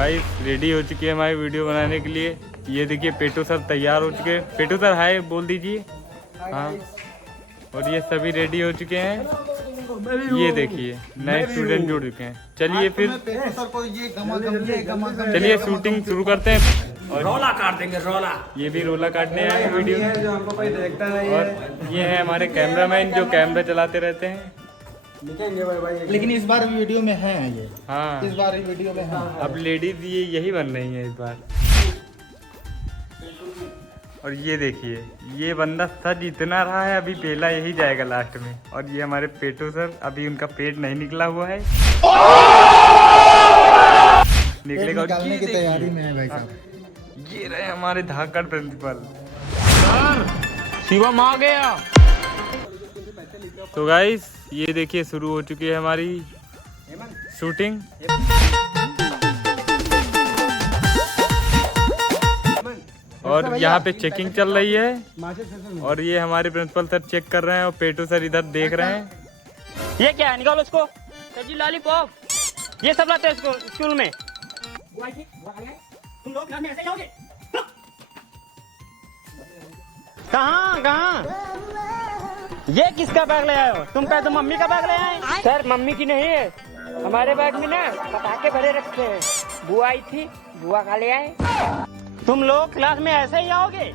Guys ready हो चुकी है हमारी वीडियो बनाने के लिए। ये देखिए पेटू सर तैयार हो चुके हैं। पेटू सर हाय बोल दीजिए। हाँ, और ये सभी रेडी हो चुके हैं। ये देखिए नए स्टूडेंट जुड़ चुके हैं। चलिए फिर चलिए शूटिंग शुरू करते हैं। और रोला काट देंगे रोला। ये भी रोला काटने आए हैं वीडियो में। जो हमको कोई देखता नहीं और ये है हमारे कैमरामैन जो कैमरा चलाते रहते हैं। लिखेंगे भाई। लेकिन इस बार वीडियो में है ये। हाँ, इस बार वीडियो में है। अब लेडीज ये यही बन रही है इस बार। और ये देखिए ये बंदा सज इतना रहा है, अभी पेला यही जाएगा लास्ट में। और ये हमारे पेटू सर, अभी उनका पेट नहीं निकला हुआ है, निकलेगा। निकालने की तैयारी में है भाई साहब। ये रहे हमारे धाकड़ प्रिंसिपल शिवम आ गया। तो गाइस ये देखिए शुरू हो चुकी है हमारी शूटिंग। और यहाँ पे चेकिंग चल रही है। और ये हमारे प्रिंसिपल सर चेक कर रहे हैं और पेटू सर इधर देख रहे हैं। ये क्या है, निकालो उसको। सब्जी लॉलीपॉप ये सब लाते हैं स्कूल में। तुम लोग क्लास में ऐसे ही होगे? कहाँ ये किसका बैग ले आए हो? तुम कहे तो मम्मी का बैग ले आए। सर मम्मी की नहीं है, हमारे बैग में ना पटाखे भरे रखते हैं। बुआ आई थी, बुआ खा ले आए। तुम लोग क्लास में ऐसे ही आओगे?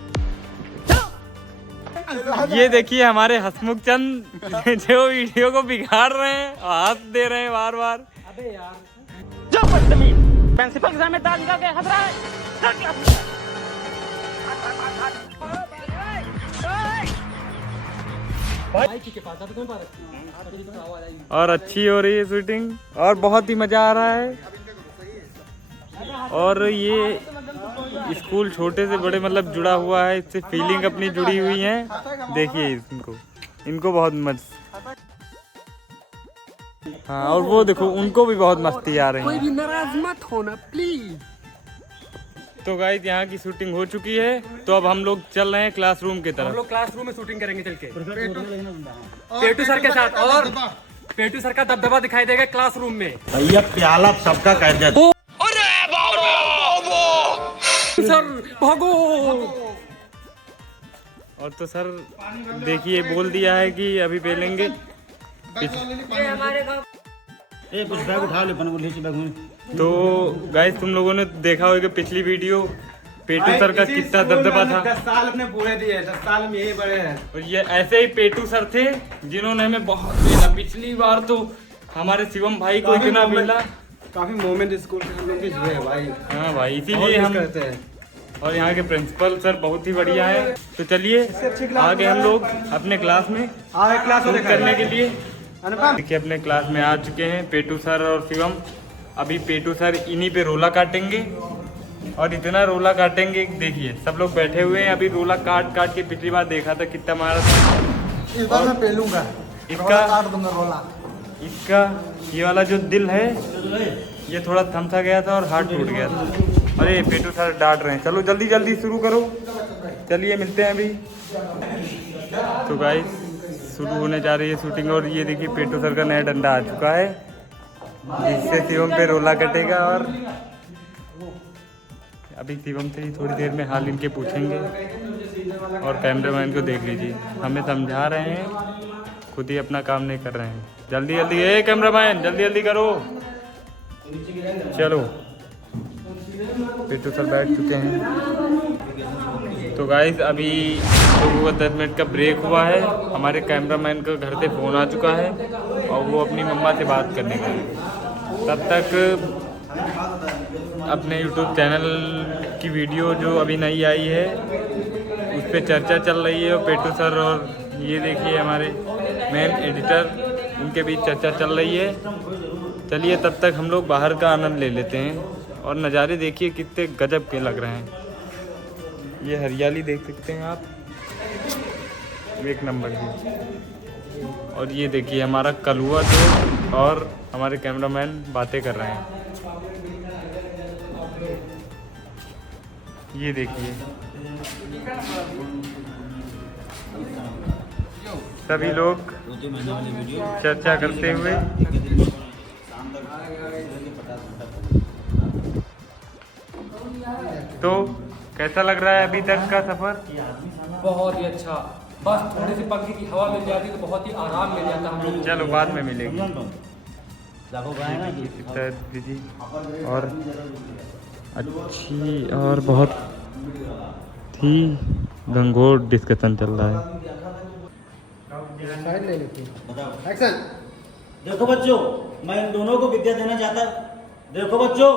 ये देखिए हमारे हसमुख चंद जो वीडियो को बिगाड़ रहे हैं और हाथ दे रहे हैं बार बार। अबे यार जो बदतमीज प्रिंसिपल के सामने दांत निकाल के हंस रहा है। और अच्छी हो रही है शूटिंग और बहुत ही मजा आ रहा है। और ये स्कूल छोटे से बड़े मतलब जुड़ा हुआ है, इससे फीलिंग अपनी जुड़ी हुई है। देखिए इनको बहुत मस्त। हाँ, और वो देखो उनको भी बहुत मस्ती आ रही है। कोई भी नाराज मत होना प्लीज। तो गाइस यहाँ की शूटिंग हो चुकी है, तो अब हम लोग चल रहे हैं क्लासरूम की तरफ। हम लोग क्लासरूम में शूटिंग करेंगे चल के पेटू सर के साथ। और पेटू सर का दबदबा दिखाई देगा क्लासरूम में। भैया प्याला सबका कह दे। सर भागो। और तो सर देखिए बोल दिया है कि अभी पेलेंगे। कुछ बैग उठा ले बैग। तो गाइस तुम लोगों ने देखा होगा पिछली वीडियो पेटू सर का कितना दबदबा था। 10 साल अपने पूरे दिए, 10 साल में यही बड़े हैं। और ये ऐसे ही पेटू सर थे जिन्होंने हमें बहुत पेला। पिछली बार तो हमारे शिवम भाई को इतना पेला। काफी मोमेंट स्कूल के हम लोग के जुए हैं भाई। हाँ भाई, इसीलिए हम करते हैं। और यहाँ के प्रिंसिपल सर बहुत ही बढ़िया है। तो चलिए आगे हम लोग अपने क्लास में क्लास शूट करने के लिए देखिए अपने क्लास में आ चुके हैं पेटू सर और शिवम। अभी पेटू सर इन्हीं पे रोला काटेंगे और इतना रोला काटेंगे। देखिए सब लोग बैठे हुए हैं। अभी रोला काट के पिछली बार देखा था कितना मारा था। इस बार मैं पेलूंगा, इसका काट दूंगा रोला। इसका ये वाला जो दिल है ये थोड़ा थमसा गया था और हार्ट टूट गया था। अरे पेटू सर डांट रहे हैं। चलो जल्दी जल्दी शुरू करो। चलिए मिलते हैं अभी। तो गाइस शुरू होने जा रही है शूटिंग। और ये देखिए पेटू सर का नया डंडा आ चुका है, जिससे शिवम पे रोला कटेगा। और अभी शिवम से ही थोड़ी देर में हाल इनके पूछेंगे। और कैमरामैन को देख लीजिए, हमें समझा रहे हैं, खुद ही अपना काम नहीं कर रहे हैं। जल्दी जल्दी ए कैमरामैन जल्दी जल्दी करो। चलो पेटू सर बैठ चुके हैं। तो गाइस अभी तो 10 मिनट का ब्रेक हुआ है। हमारे कैमरामैन का घर से फ़ोन आ चुका है और वो अपनी मम्मा से बात करने गए। तब तक अपने YouTube चैनल की वीडियो जो अभी नई आई है उस पर चर्चा चल रही है। और पेटू सर और ये देखिए हमारे मेन एडिटर, उनके बीच चर्चा चल रही है। चलिए तब तक हम लोग बाहर का आनंद ले लेते हैं। और नज़ारे देखिए कितने गजब के लग रहे हैं। ये हरियाली देख सकते हैं आप, एक नंबर की। और ये देखिए हमारा कलुआ जो और हमारे कैमरामैन बातें कर रहे हैं। ये देखिए सभी लोग चर्चा करते हुए। तो कैसा लग रहा है अभी तक का सफर? बहुत ही अच्छा। बस थोड़ी सी पंखे की हवा मिल जाती तो बहुत ही आराम मिल जाता हम लोग। चलो बाद में मिलेंगे। देखो दीदी और अच्छी और बहुत ही गंभीर डिस्कशन चल रहा है। साइड ले लेते हैं। बताओ। एक्शन। देखो बच्चों, मैं इन दोनों को विद्या देना चाहता। देखो बच्चों,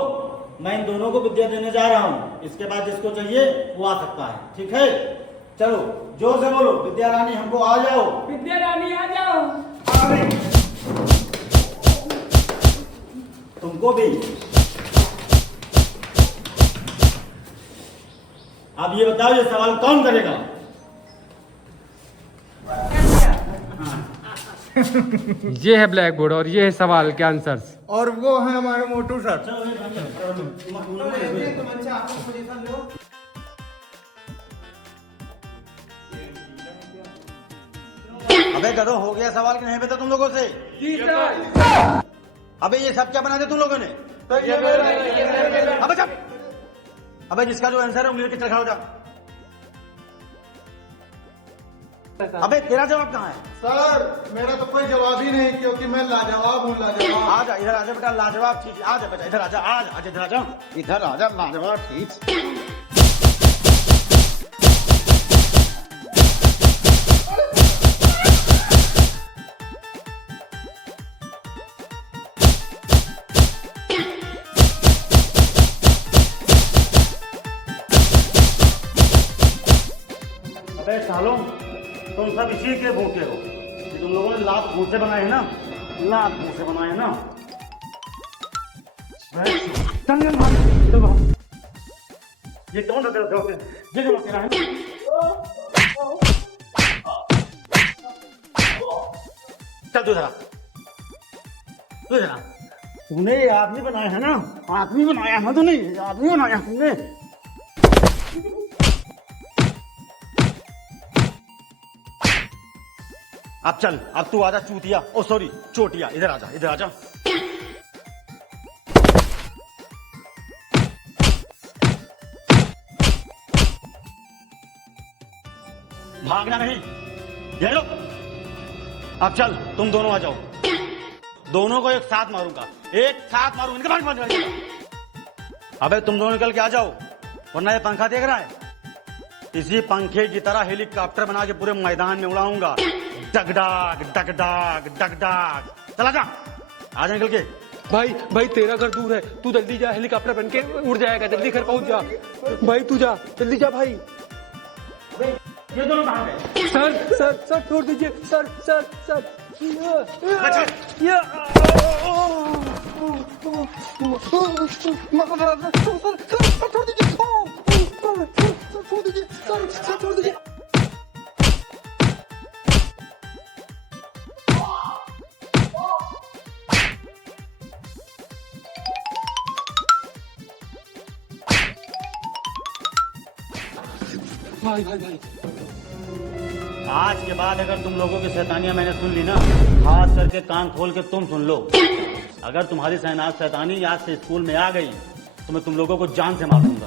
मैं इन दोनों को विद्या देने जा रहा हूँ। इसके बाद जिसको चाहिए वो आ सकता है, ठीक है? चलो जोर से बोलो, विद्या रानी हमको आ जाओ। विद्या रानी आ जाओ। तुमको भी। अब ये बताओ, ये सवाल कौन करेगा? ये है ब्लैक बोर्ड और ये है सवाल के आंसर्स। और वो है हमारे मोटू सर। अबे करो, हो गया सवाल कि नहीं बेटा तुम लोगों से? अबे ये सब क्या बना दिया तुम लोगों ने? अबे चुप! अबे जिसका जो आंसर है उंगली के खड़ा हो जा। अबे तेरा जवाब कहाँ है? सर मेरा तो कोई जवाब ही नहीं, क्योंकि मैं लाजवाब हूँ। लाजवाब। आजा इधर, आजा बेटा, लाजवाब चीज। आजा बेटा इधर आजा, आज इधर आजा, इधर आजा, लाजवाब चीज। अबे सालों, तुम सब इसी के भूखे हो कि तुम लोगों ने लात भूत से बनाए हैं ना, लात भूत से बनाए हैं ना। चल चल भाग, चल भाग। ये कौन सा तेरा दोस्त है? ये जो तेरा है? चल तू जरा, तू जरा। तूने ये आदमी बनाया है ना, आदमी बनाया है तूने, आदमी बनाया है तुमने। अब चल, अब तू आजा चूतिया, ओ सॉरी चोटिया, इधर आजा, इधर आजा। भागना नहीं, ये लो। अब चल, तुम दोनों आ जाओ। दोनों को एक साथ मारूंगा, एक साथ मारूंगा। इनके पास मत जाइएगा। अबे तुम दोनों निकल के आ जाओ, वरना ये पंखा देख रहा है, इसी पंखे की तरह हेलीकॉप्टर बना के पूरे मैदान में उड़ाऊंगा। डगडाग डगडाग डगडाग। चला जा, आजा निकल के। भाई भाई तेरा घर दूर है, तू जल्दी जा, हेलीकॉप्टर बन के उड़ जाएगा, जल्दी घर पहुंच जा। भाई तू जा, जल्दी जा भाई। ये दोनों कहाँ गए? सर सर सर छोड़ दीजिए, सर सर सर। छोड़ दीजिए। भाई भाई भाई, आज के बाद अगर तुम लोगों की शैतानियां मैंने सुन ली ना, खास करके कान खोल के तुम सुन लो। अगर तुम्हारी शैतानी आज से स्कूल में आ गई तो मैं तुम लोगों को जान से मार दूंगा।